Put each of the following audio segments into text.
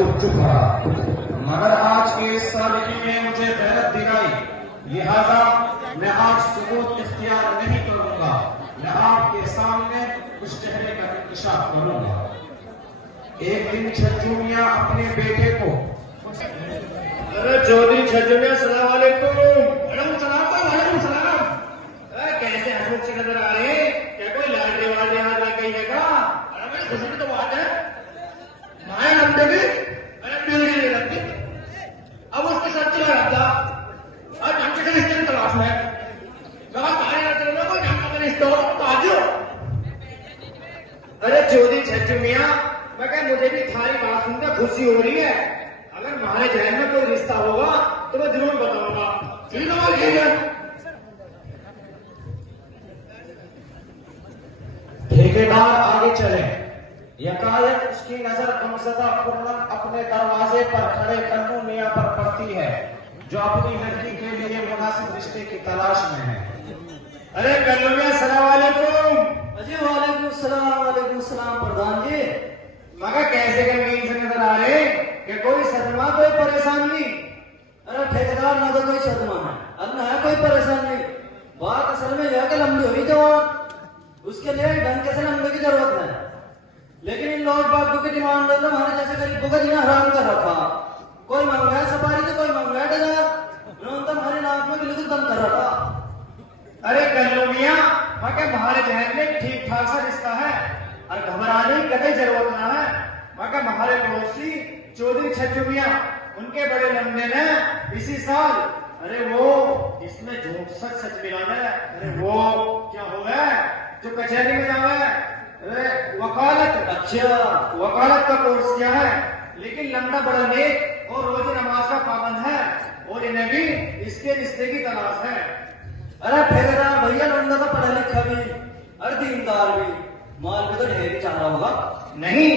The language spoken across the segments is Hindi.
तो चुप रहा, मगर आज के इस सादगी ने मुझे गैरत दिलाई, लिहाजा मैं आज सबूत इख्तियार नहीं करूंगा। मैं आपके सामने उस चेहरे का इंकशाफ करूंगा। एक दिन छज्जू मियां अपने बेटे को, अरे चौधरी छज्जू मियां सलाम वालेकुम। वालेकुम सलाम। कैसे हंसमुख से नजर आ रहे हैं? क्या कोई लाडली वाली हाथ में कहीं है क्या? अरे भाई खुशी की तो बात है, माया नाम देगी, अरे मिल गई लगती। अब उसके साथ चला रहा था, आज ढंग से रिश्ते की तलाश में कहा तारे ना चलो, कोई ढंग का रिश्ता हो तो आ जाओ। अरे चौधरी छज्जू मियां, मैं कह मुझे भी थारी बात सुनकर खुशी हो रही है। अगर हमारे जहन में कोई रिश्ता होगा तो मैं जरूर बताऊंगा। ठीक है। ठेकेदार आगे चले, यकायक उसकी नजर गमज़दा खुर्रम अपने दरवाजे पर खड़े कन्नू मियां पर पड़ती है, जो अपनी लड़की के लिए मुनासिब रिश्ते की तलाश में है। अरे कन्नू मियां सलाम वालेकुम। अजी वालेकुम सलाम प्रधान जी। मगर कैसे गमगीन से नजर आ रहे कि कोई सदमा कोई परेशानी? अरे ठेकेदार ना तो कोई सदमा है और ना है कोई परेशानी। बात असल में यह कि लंबी हुई जवान, उसके लिए ढंग के से लंबे की जरूरत है। लेकिन इन लोग बाबू की डिमांड ने हमारे जैसे गरीबों का जीना हराम कर रखा। कोई मंगा सफारी तो कोई मंगा डरा, उन्होंने तो हमारे नाक में बिल्कुल दम कर रखा। अरे कन्नू मियां, मगर हमारे जहन में ठीक ठाक सा रिश्ता है और घबराने की कतई जरूरत ना है। मगर हमारे पड़ोसी चौधरी छज्जू मियां, उनके बड़े लंबे ने इसी साल, अरे वो इसमें झूठ सच मिलाना है। अरे वो क्या हो गया जो कचहरी में जाना है, अरे वकालत, अच्छा वकालत का कोर्स किया है, लेकिन लंबा बड़ा नेक और रोज नमाज का पाबंद है और इन्हें भी इसके रिश्ते की तलाश है। अरे ठेकेदार भैया लंडा तो पढ़ा लिखा भी और दीनदार भी, माल भी तो ढेर ही चाह रहा होगा। नहीं,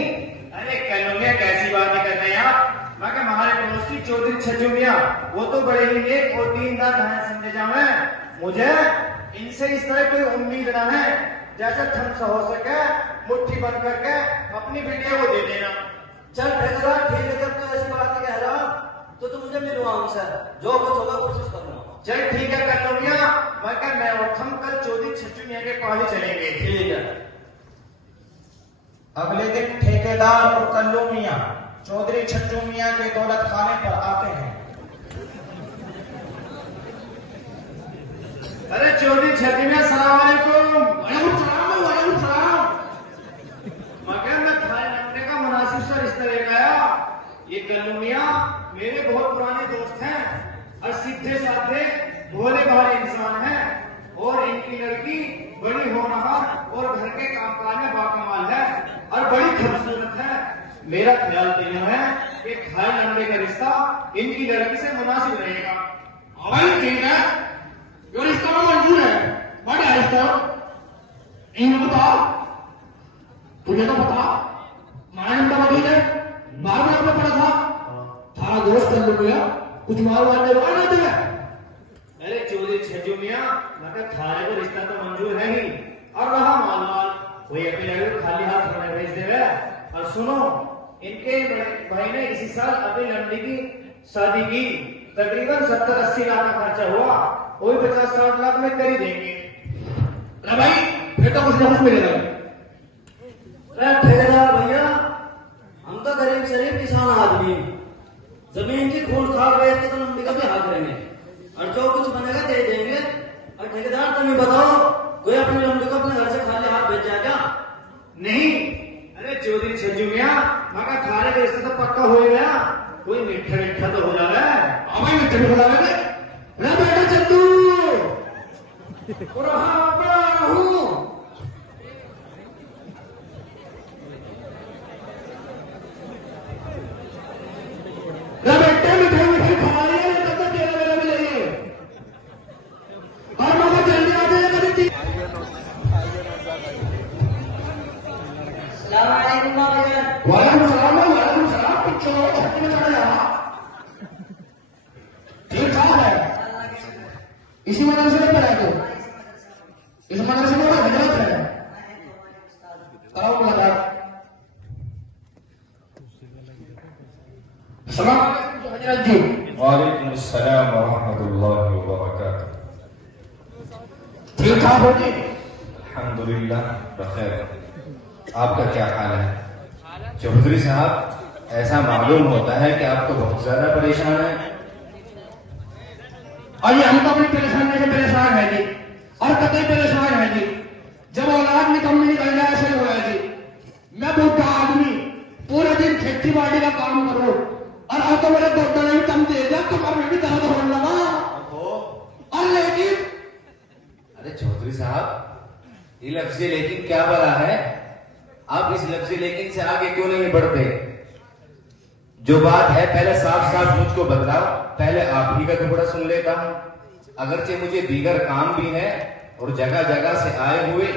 अरे कन्नू मियां कैसी बातें कर रहे हैं आप? मगर हमारे पड़ोसी चौधरी छज्जू मियां, वो तो बड़े ही नेक और दीनदार हैं समझे जावे। मुझे इनसे इस तरह कोई उम्मीद ना है, जैसे ठंड से हो सके मुट्ठी बंद करके अपनी बेटियों को दे देना। चल ठेकेदार ठीक है, जब तू ऐसी बात कह रहा तो तू मुझे मिलवा हमसे, जो कुछ होगा कोशिश करूंगा। चल ठीक है कन्नू मियां, मगर मैं और हम कल चौधरी छज्जू मियां के पास ही चलेंगे। ठीक है। अगले दिन ठेकेदार और कन्नू मियां चौधरी छज्जू मियां के दौलत खाने पर आते हैं। अरे चौधरी छज्जू मियां सलाम वालेकुम। वालेकुम सलाम। मगर मैं थाने लगने का मुनासिब सा रिश्ता लेकर आया। ये कन्नू मियां मेरे बहुत पुराने दोस्त हैं और सीधे साधे भोले भाले इंसान हैं और इनकी लड़की बड़ी होनहार और घर के कामकाज में बाकमाल है और बड़ी खूबसूरत है। मेरा ख्याल तो यह है कि खाए लंबे का रिश्ता इनकी लड़की से मुनासिब रहेगा। भाई ठीक है, ये रिश्ता मंजूर है। बड़ा रिश्ता इन्हें बता, तुझे तो पता माया नंबर वकील है, बार बार में पड़ा था थारा दोस्त कन्नू मियां कुछ माल वाले वाले दे। अरे चौधरी छज्जू मियां, मगर थारे को रिश्ता तो मंजूर है ही और रहा माल कोई अपनी लड़की को खाली हाथ हमें भेज देगा। और सुनो, इनके भाई ने इसी साल अपनी लड़की की शादी की, तकरीबन 70-80 लाख का खर्चा हुआ, वही 50-60 लाख में कर ही देंगे। अरे भाई फिर तो कुछ ना कुछ मिलेगा। अरे ठेकेदार भैया, हम तो गरीब शरीफ किसान आदमी, जमीन की खून खाक बेच के तो लंबी का भी हाथ करेंगे और जो कुछ बनेगा दे देंगे। और ठेकेदार तुम ही बताओ, कोई अपनी लंबी को अपने घर से खाली हाथ भेज जाए क्या? नहीं, अरे चौधरी छज्जू मियां, मगर थारे का रिश्ता तो पक्का हो गया, कोई मीठा मीठा तो हो जाएगा। हमें मीठा मीठा लगा रे बेटा चंदू और हाँ बड़ा हूँ। बेटे मिठाई मिठाई खा रही है, तब तक तेरा मेरा भी लगी और मगर जल्दी आ जाए। वालेकुम सलाम। कुछ छुट्टी में चला जाना ठीक ठाक है। इसी मदरसे में पढ़ा तो इस मदरसे में हजरत है, कराओ मुलाकात। सलाम हजरत जी। वालेकुम अस्सलाम व रहमतुल्लाहि व बरकातुहू। ठीक ठाक हो जी? अल्हम्दुलिल्लाह बखैर। आपका क्या हाल है चौधरी साहब? ऐसा मालूम होता है कि आप तो बहुत ज्यादा परेशान हैं। और ये हम तो अपनी परेशानी से परेशान है जी, और कतई परेशान है जी। जब औलाद निकम्मी निकल जाए ऐसे हो है जी। मैं बुढ़ा आदमी पूरे दिन खेती बाड़ी का काम करूं, और अब तो मेरे गोड्डा ने भी कम दे दिया, कमर में भी दर्द होने लगा। और लेकिन अरे चौधरी साहब, ये लफ्ज़ लेकिन क्या बला है? आप इस लफ्ज़ लेकिन से आगे क्यों नहीं बढ़ते? जो बात है पहले साफ साफ मुझको बतलाओ। पहले आप ही का टुकड़ा सुन लेता हूँ। अगरचे मुझे दीगर काम भी है और जगह जगह से आए हुए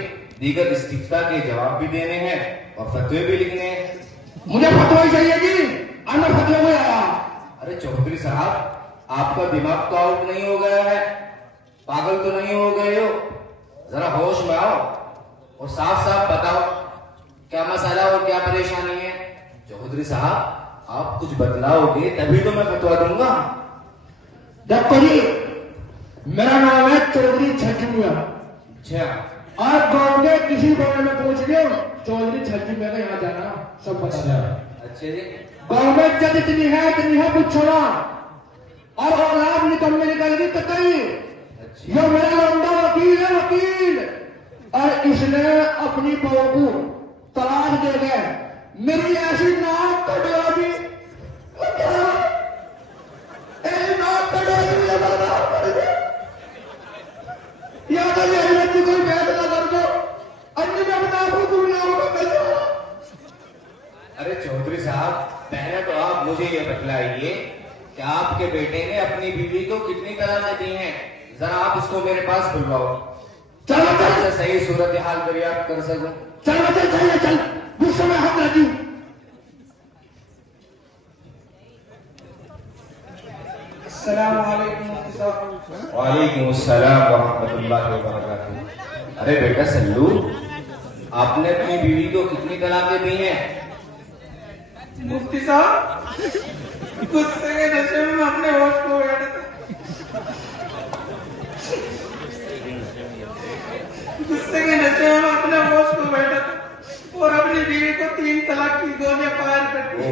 दीगर इस्तिफ्ता के जवाब भी देने हैं और फतवे भी लिखने हैं। मुझे फतवा ही चाहिए जी, और मैं फतवे में आया। अरे चौधरी साहब, आपका दिमाग तो आउट नहीं हो गया है? पागल तो नहीं हो गए हो? जरा होश में आओ और साफ साफ बताओ क्या मसला और क्या परेशानी है। चौधरी साहब, आप कुछ बतलाओगे तभी तो मैं फतवा दूंगा। देखो जी, मेरा नाम है चौधरी छज्जू मियां। अच्छा, आप गांव के किसी कोने में पूछ लियो चौधरी छज्जू मियां का यहाँ जाना सब पता चला। अच्छे जी। गांव में इज्जत इतनी है पूछो ना, और औलाद निकलने निकल गई कतई। ये मेरा लंबा वकील है, वकील, और इसने अपनी बहू को तलाक दे गए। मेरी ऐसी नाक कटवा दी, नाक कटवा दी, या तो ये हजरत जी कोई फैसला कर दो, अन्य मैं बता दूं दुनिया में। अरे चौधरी साहब, पहले तो आप मुझे ये बतलाइए कि आपके बेटे ने अपनी बीवी को कितनी तलाक दी हैं। जरा आप उसको मेरे पास बुलवाओ, चलो चल, सही सूरत हाल दरियाफ्त कर सकूं। चल गुस्से में हाथ रखी। वालेकुम अस्सलाम व रहमतुल्लाहि व बरकातुहू। अरे बेटा सल्लू, आपने अपनी बीवी को कितनी तलाकें दी हैं? मुफ्ती साहब, गुस्से के नशे में मैं अपने होश खो गया था। गुस्से के नशे में मैं अपने होश खो बैठा था और अपनी बीवी को 3 तलाक की गोलियां पार कर दी।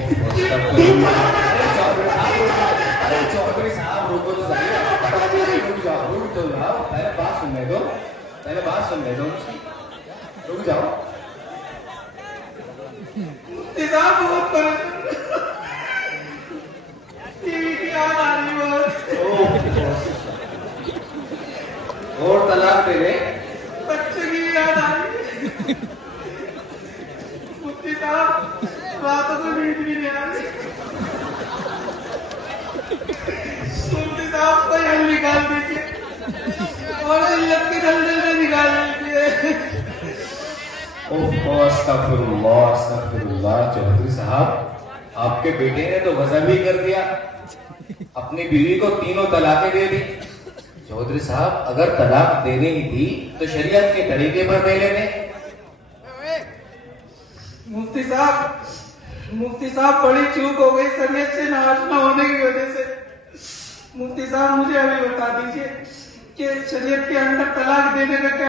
अरे चौधरी साहब, रुको तो सही, रुक तो जाओ, पहले बात सुनने दो, रुक जाओ। मुफ्ती साहब, बहुत परेशान, बीवी की याद आ रही बहुत, और तलाक दे दे। बच्चे की याद आ रही। मुफ्ती साहब, रातों से नींद भी नहीं आ रही। मुफ्ती साहब, कोई हल निकाल दीजिए और इल्लत की दलदल में निकाल दीजिए। अस्तगफिरुल्लाह। चौधरी साहब, आपके बेटे ने तो गजब ही कर दिया, अपनी बीवी को 3 तलाकें दे दी। चौधरी साहब, अगर तलाक देने ही थी तो शरीयत के तरीके पर दे लेते। मुफ्ती साहब, बड़ी चूक हो गई शरीयत से नाआशना होने की वजह से। मुफ्ती साहब, मुझे अभी बता दीजिए कि शरीयत के अंदर तलाक देने का क्या